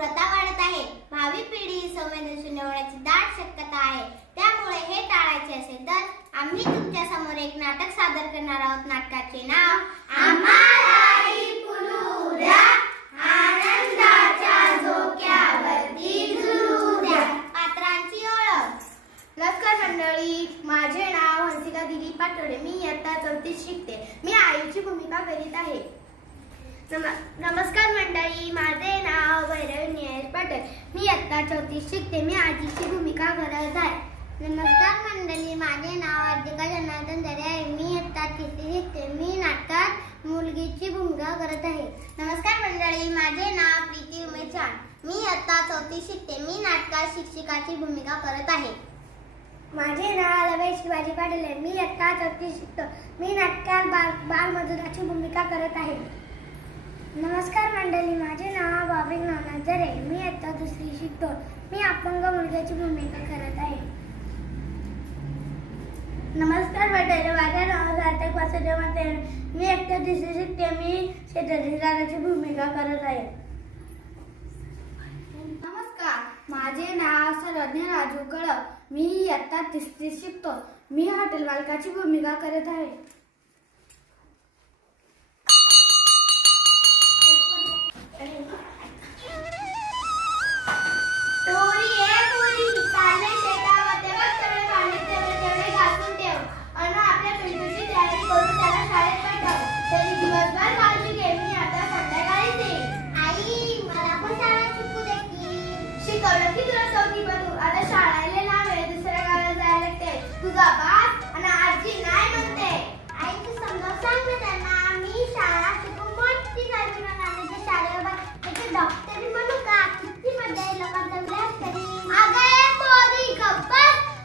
तीव्रता वाढत आहे. भावी पिढी संवेदनशील होण्याची दाट शक्यता आहे. त्यामुळे हे टाळायचे असेल तर आम्ही तुमच्या समोर एक नाटक सादर करणार आहोत. नाटकाचे नाव आम्हालाही फुलू द्या, आनंदाच्या झोक्यावरती झुलू द्या. पात्रांची ओळख. नमस्कार मंडळी, माझे नाव हंसिका दिलीप पाटोळे. मी इयत्ता 4थीत शिकते. मी आईची भूमिका करीत आहे. नमस्कार मंडळी, माझे नाव भैरवी निलेश पाटील. मी इयत्ता 4थीत शिकते. मी आजीची भूमिका करत आहे. नमस्कार मंडळी, माझे नाव अर्जिका जनार्दन दरे आहे. मी इयत्ता 3री शिकते. मी नाटकात मुलगीची भूमिका करत आहे. नमस्कार मंडळी, माझे नाव प्रीती उमेश जान. मी इयत्ता 4थीत शिकते. मी नाटकात शिक्षिकाची भूमिका करत आहे. माझे नाव रमेश शिवाजी पाटील आहे. मी इयत्ता 4थीत शिकतो. मी नाटकात बालमजुराची भूमिका करत आहे. नमस्कार मंडळी, माझे नाव बाबरी नवनाथ जरे. मी इयत्ता 2री शिकतो. मी अपंग मुलग्याची भूमिका करत आहे. नमस्कार मंडळी, माझे नाव सार्थक वासुदेव माते. मी इयत्ता 3री शिकते. मी शेजारी भूमिका करत आहे. नमस्कार, माझे नाव सर्वज्ञ राजू कळप. मी इयत्ता 3रीत शिकतो. मी हॉटेल मालकाची भूमिका करत आहे. शिकवलं की तुला 4थी बनू. आता शाळेला नाव आहे, दुसऱ्या गावाला जायला लागते. तुझा बाप आणि आजी नाही म्हणते. आई तू समजावून सांग ना त्यांना. मी शाळा शिकून मोठी झाली म्हणून आमच्या शाळेवर डॉक्टरी म्हणू का? किती मजा आहे लोकांचा विलास करी. अगं पोरी गप्पा,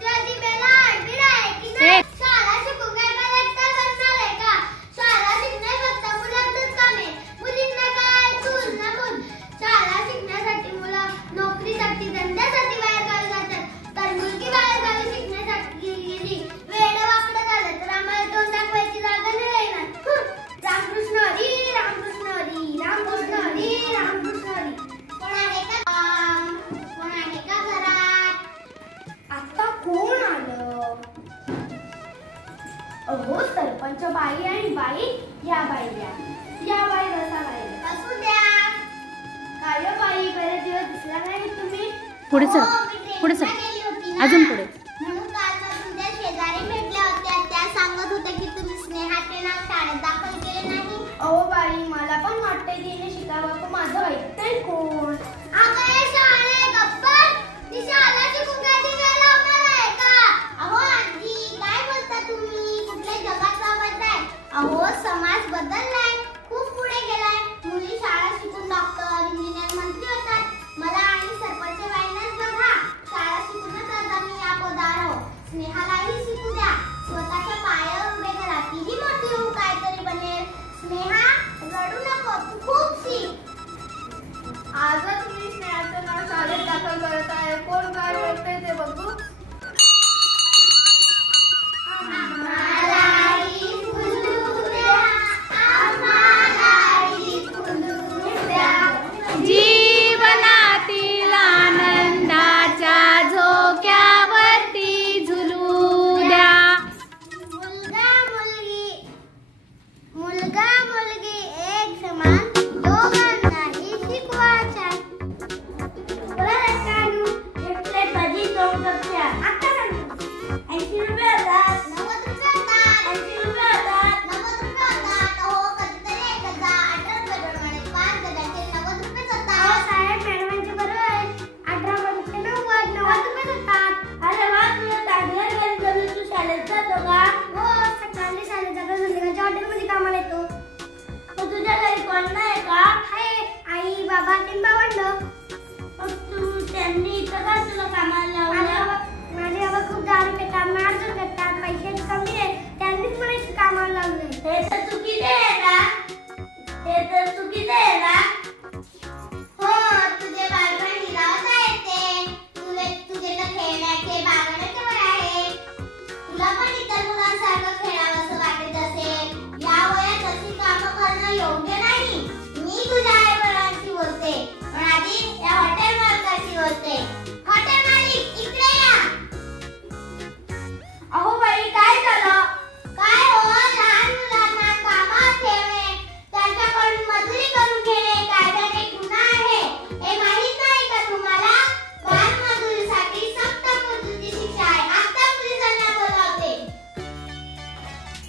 तुझ्या जिभेला अडबीड आहे की नाही? शाळा शिकून काय कलेक्टर बनणार आहे का? शाळा शिकणे फक्त मुलांचंच काम आहे. मुलींना काय चूल ना मूल. शाळा शिकण्यासाठी मुलं नोकरीसाठी धंद्यासाठी बाहेर गावी जातात. तर मुलगी बाहेर गावी शिकण्यासाठी गेली. वेड वाकडं झालं तर आम्हाला तोंड दाखवायची जागा नाही राहणार. रामकृष्ण हरी, रामकृष्ण हरी, रामकृष्ण हरी, रामकृष्ण हरी. कोण आहे का घरात? आता कोण आलं? अहो सरपंच बाई आणि बाई. या बाई या बाई बसा बाई. असू द्या. काय बाई, बरेच दिवस दिसला नाही तुम्ही. पुढे चल, पुढे चल, अजून पुढे. म्हणून काल मला तुमच्या शेजारी भेटल्या होत्या. त्या सांगत होत्या की तुम्ही स्नेहाचे नाव शाळेत दाखल केले नाही. अहो बाई, मला पण वाटतंय की हिने शिकावं, पण माझं ऐकतंय कोण? अगं हे शाळे गप्पा. ती शाळा शिकून काय दिवायला लावणार आहे का? अहो आजी, काय बोलता तुम्ही? कुठल्या जगात वावरताय? अहो समाज बदललाय, खूप पुढे गेलाय. मुली शाळा शिकून डॉक्टर, इंजिनियर, मंत्री होतात. मला आणि सरपंच बाईंनाच बघा, शाळा शिकूनच आता मी या पदावर आहो. स्नेहालाही शिकू द्या. स्वतःच्या पायावर उभे करा. तीही मोठी होऊन काहीतरी बनेल. स्नेहा, रडू नको, तू खूप शिक. आजच तुम्ही स्नेहाचं नाव शाळेत दाखल करत आहे. कोण काय बोलतंय ते बघू. आम्हालाही फुलू द्या,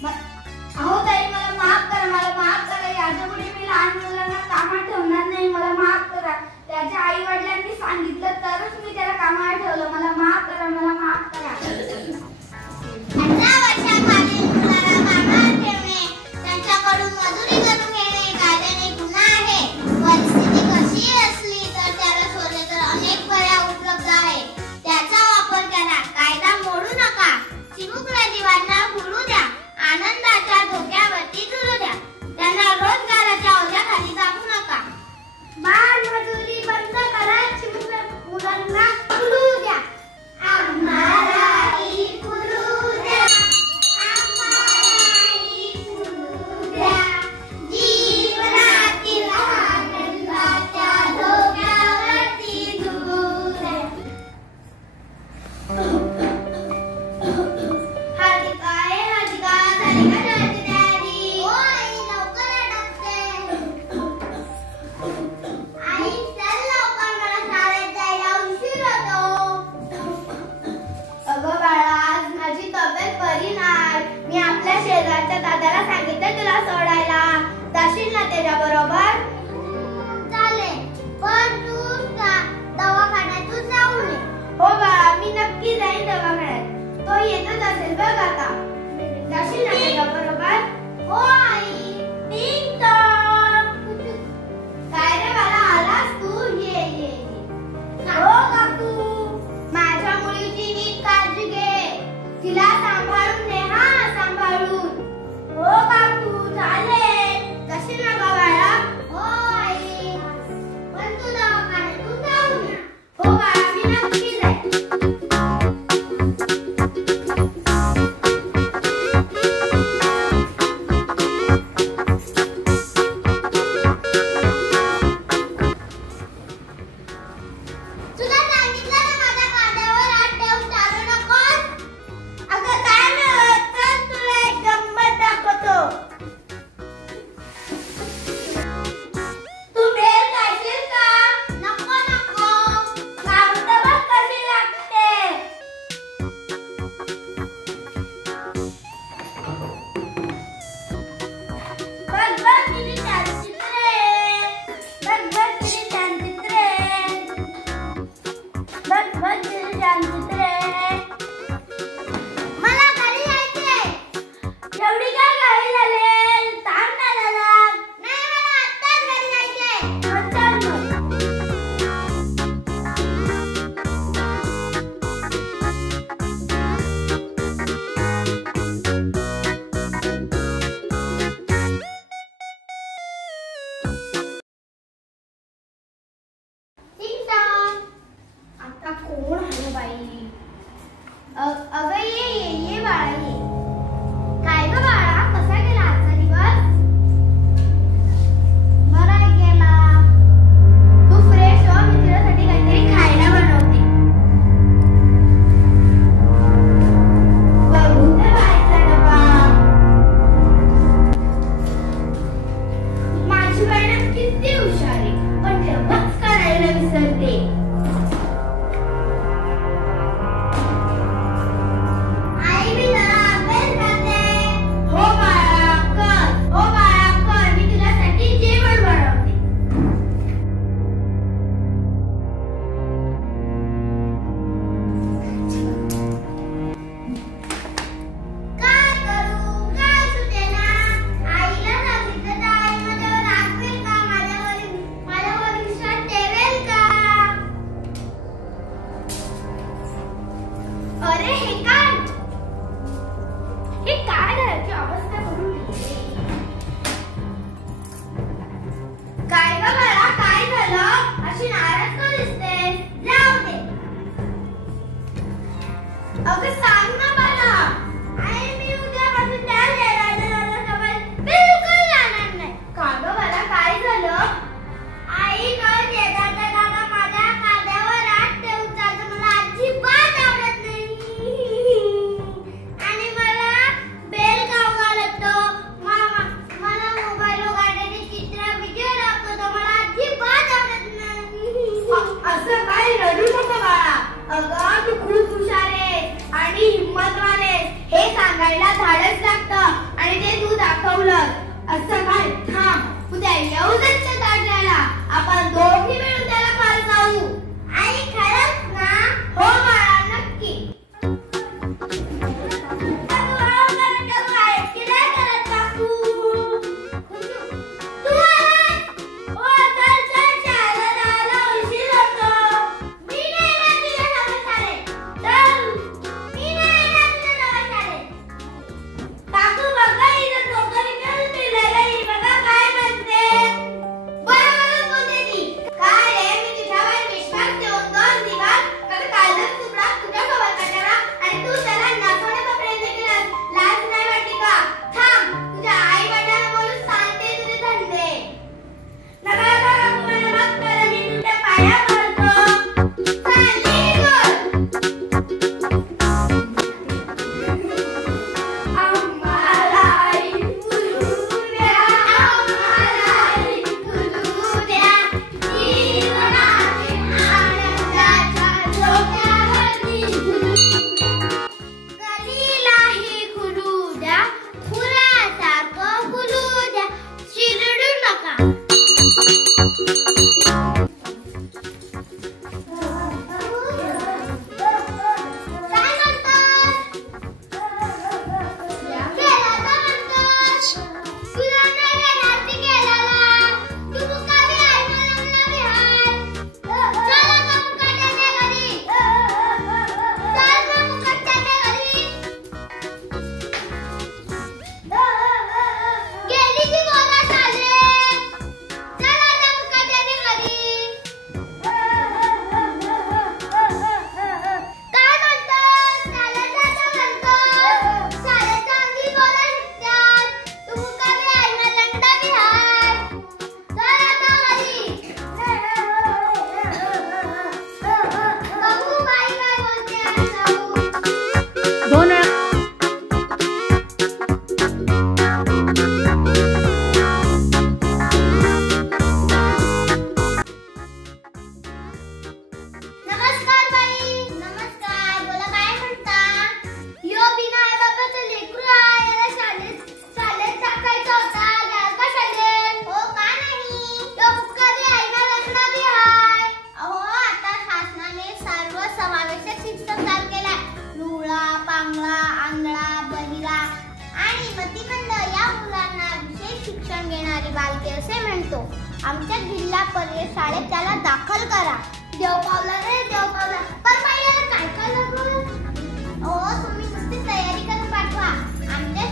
अहो ताई, मला माफ करा, मला माफ करा. याच्यापुढे मी लहान मुलांना कामात ठेवणार नाही. मला माफ करा. त्याच्या आई वडिलांनी सांगितलं तरच मी त्याला कामात ठेवलं. मला माफ करा, मला माफ करा. 18 वर्षाखालील मुलाला कामावर ठेवणे, त्यांच्याकडून मजुरी करून घेणे कायद्याने गुन्हा आहे. परिस्थिती कशी असली तर त्याला शोधले तर अनेक पर्याय उपलब्ध आहे. त्याचा वापर करा. कायदा मोडू नका. चिमुकल्या जीवांना भुलू द्या. आनंदाच्या धोक्यावरती झुलू द्या. त्यांना रोजगाराच्या ओझ्याखाली टाकू नका. बालमजुरी बंद करा. चिमुकल्या मुलांना भुलू द्या. येऊ दत्त काढण्याला. आपण दोघी मिळून त्याला फार जाऊ. आणि खरंच ना? हो बाळा, नक्की. आमच्या जिल्हा परिषद शाळेत त्याला दाखल करा. देव पावला रे, देव पावला. पण बाई याला काय काय लागलं? तुम्ही नुसती तयारी करून पाठवा. आमच्या